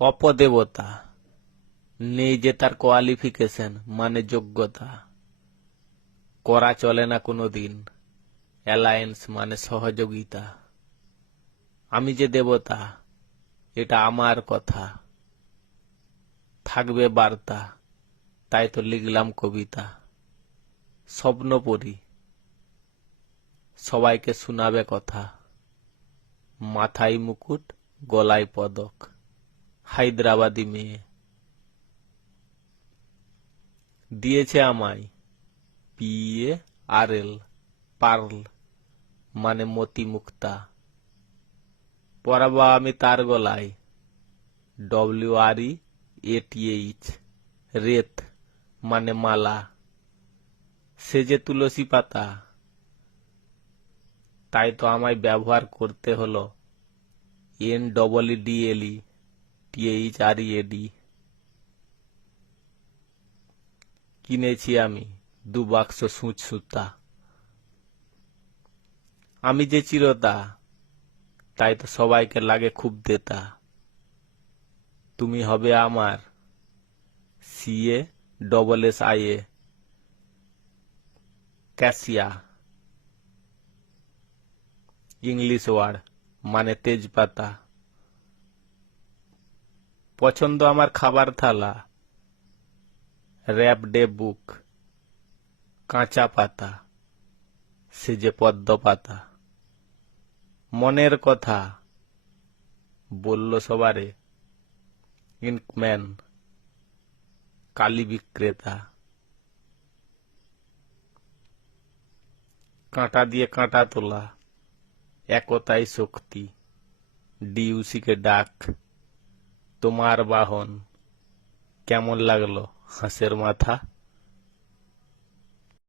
অপদেবতা, নেই যে তার কোয়ালিফিকেশন মানে যোগ্যতা, করা চলে না কোনোদিন অ্যালায়েন্স মানে সহযোগিতা। আমি যে দেবতা এটা আমার কথা, থাকবে বার্তা, তাই তো লিখলাম কবিতা। স্বপ্ন পড়ি, সবাইকে শোনাবে কথা, মাথায় মুকুট গলায় পদক, হায়দ্রাবাদী মেয়ে। দিয়েছে আমায় PARL, পার্ল মানে মতি মুক্তা। পরাবো আমি তার গলায় WREATH, রেত মানে মালা। সে যে তুলসী পাতা, তাই তো আমায় ব্যবহার করতে হলো NEEDLETHREAD। কিনেছি আমি 2 বাক্স সূচ সুতা। আমি যে চিরতা, তাই তো সবাইকে লাগে খুব দেতা। তুমি হবে আমার CASSIA, ক্যাসিয়া, ইংলিশ ওয়ার্ড মানে তেজপাতা। পছন্দ আমার খাবার থালা, র্যাপডে বুক, কাঁচা পাতা, সে যে পদ্ম পাতা। মনের কথা বলল সবারে ইঙ্কম্যান, কালি বিক্রেতা। কাঁটা দিয়ে কাঁটা তোলা, একতাই শক্তি, DUC-কে ডাক। তোমার বাহন, কেমন লাগলো হাঁসের মাথা।